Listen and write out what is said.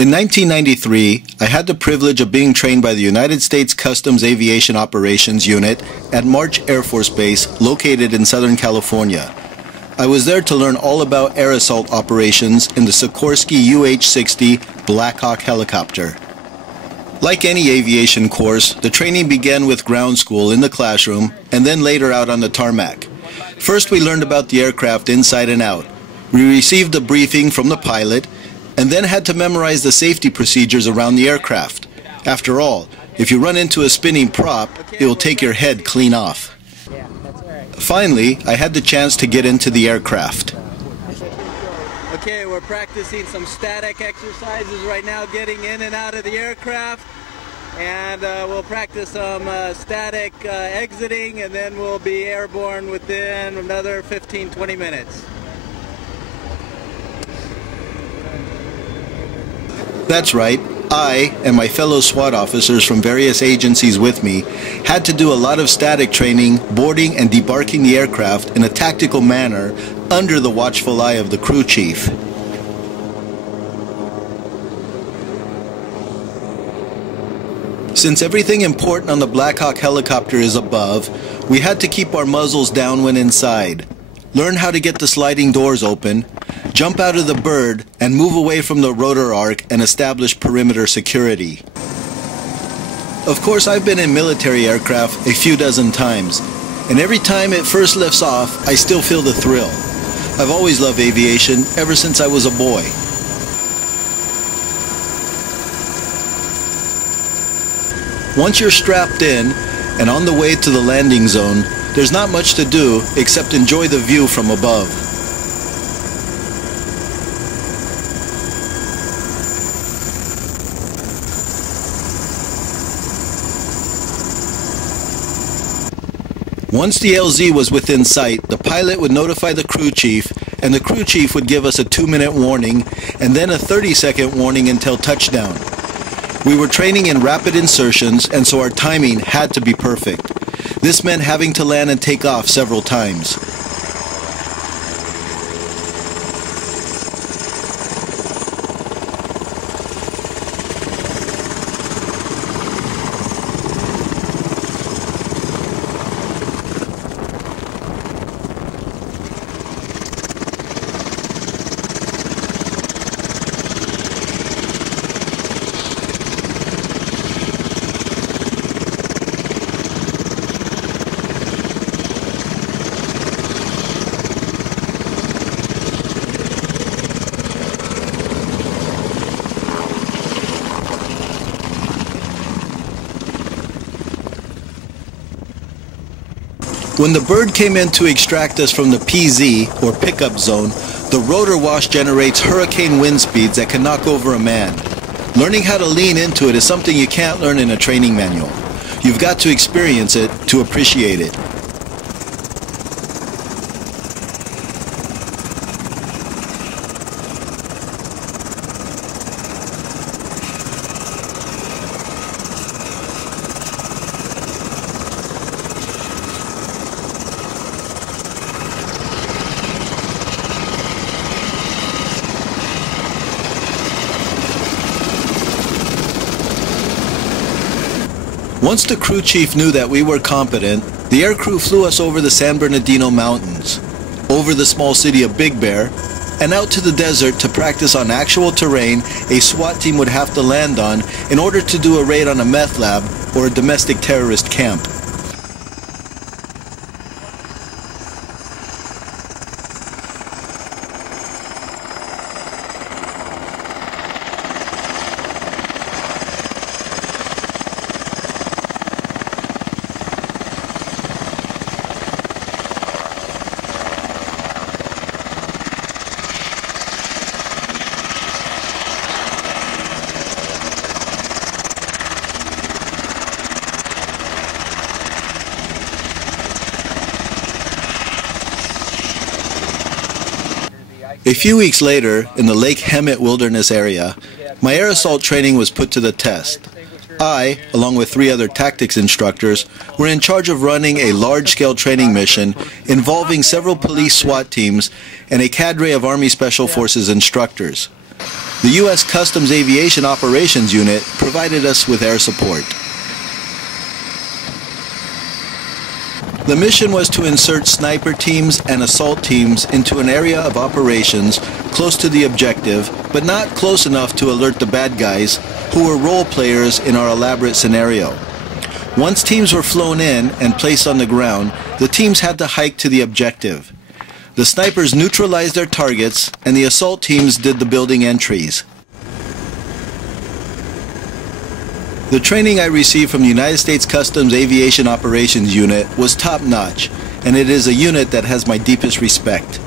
In 1993, I had the privilege of being trained by the United States Customs Aviation Operations Unit at March Air Force Base, located in Southern California. I was there to learn all about air assault operations in the Sikorsky UH-60 Black Hawk helicopter. Like any aviation course, the training began with ground school in the classroom and then later out on the tarmac. First, we learned about the aircraft inside and out. We received a briefing from the pilot and then had to memorize the safety procedures around the aircraft. After all, if you run into a spinning prop, it will take your head clean off. Finally, I had the chance to get into the aircraft. Okay, we're practicing some static exercises right now, getting in and out of the aircraft. And we'll practice some static exiting, and then we'll be airborne within another 15-20 minutes. That's right. I and my fellow SWAT officers from various agencies with me had to do a lot of static training, boarding and debarking the aircraft in a tactical manner under the watchful eye of the crew chief. Since everything important on the Black Hawk helicopter is above, we had to keep our muzzles down when inside, learn how to get the sliding doors open, jump out of the bird, and move away from the rotor arc and establish perimeter security. Of course, I've been in military aircraft a few dozen times, and every time it first lifts off, I still feel the thrill. I've always loved aviation ever since I was a boy. Once you're strapped in and on the way to the landing zone, there's not much to do except enjoy the view from above. Once the LZ was within sight, the pilot would notify the crew chief, and the crew chief would give us a 2-minute warning and then a 30-second warning until touchdown. We were training in rapid insertions, and so our timing had to be perfect. This meant having to land and take off several times. When the bird came in to extract us from the PZ, or pickup zone, the rotor wash generates hurricane wind speeds that can knock over a man. Learning how to lean into it is something you can't learn in a training manual. You've got to experience it to appreciate it. Once the crew chief knew that we were competent, the aircrew flew us over the San Bernardino Mountains, over the small city of Big Bear, and out to the desert to practice on actual terrain a SWAT team would have to land on in order to do a raid on a meth lab or a domestic terrorist camp. A few weeks later, in the Lake Hemet wilderness area, my air assault training was put to the test. I, along with 3 other tactics instructors, were in charge of running a large-scale training mission involving several police SWAT teams and a cadre of Army Special Forces instructors. The U.S. Customs Aviation Operations Unit provided us with air support. The mission was to insert sniper teams and assault teams into an area of operations close to the objective, but not close enough to alert the bad guys, who were role players in our elaborate scenario. Once teams were flown in and placed on the ground, the teams had to hike to the objective. The snipers neutralized their targets, and the assault teams did the building entries. The training I received from the United States Customs Aviation Operations Unit was top-notch, and it is a unit that has my deepest respect.